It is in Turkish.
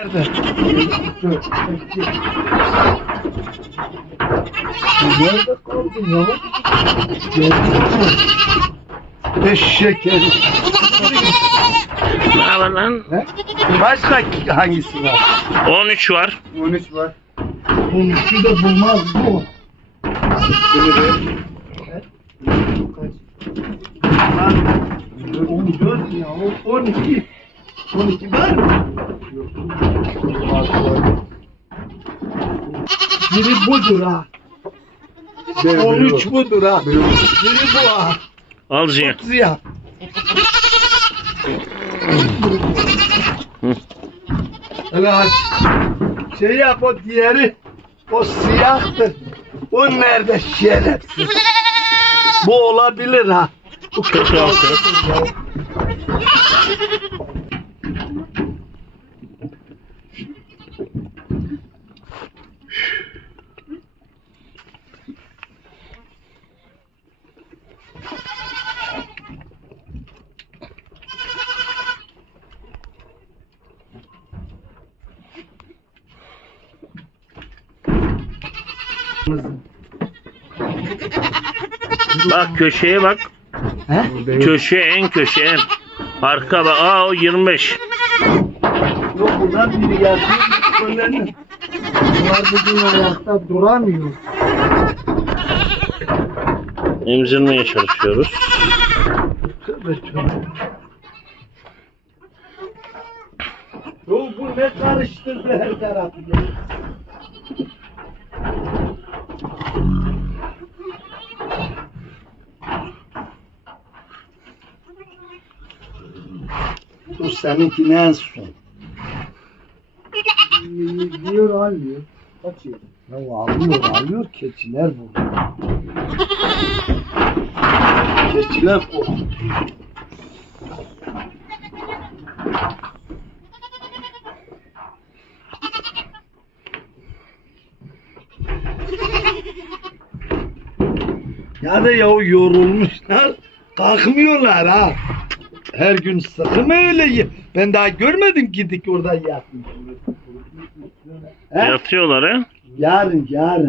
Nerede? Nerede kaldın ya? Eşek herif. Var lan? Ne? Başka hangisi var? 13 var. 13 var. 13'ü de bulmaz bu. Bunu da. Kaç? Lan, 14 ya. o 12. 12 var mı? Yok. Biri budur ha. 13 budur ha. Biri bu ha. Al Ziya. Ziya. Aç. Şey yap o diğeri. O siyahtır. O nerede şerefsiz. Bu olabilir ha. Bu Çok Bak köşeye bak. He? Köşe en köşe en. Arka bak. Aa o 25. Yok buradan biri yatıyor. Bunlar bugün ayakta duramıyor. Emzirmeye çalışıyoruz. Yo bu ne karıştırdı her tarafı. Bu seninkine en son. Diyor almıyor. Kaçıyor. Ya alıyor alıyor keçiler bu. Keçiler bu. Ya da ya yorulmuşlar. Kalkmıyorlar ha. Her gün sıkı mı öyle? ye- Ben daha görmedim gidik orada yatmış. He? Yatıyorlar ha. Yarın yarın.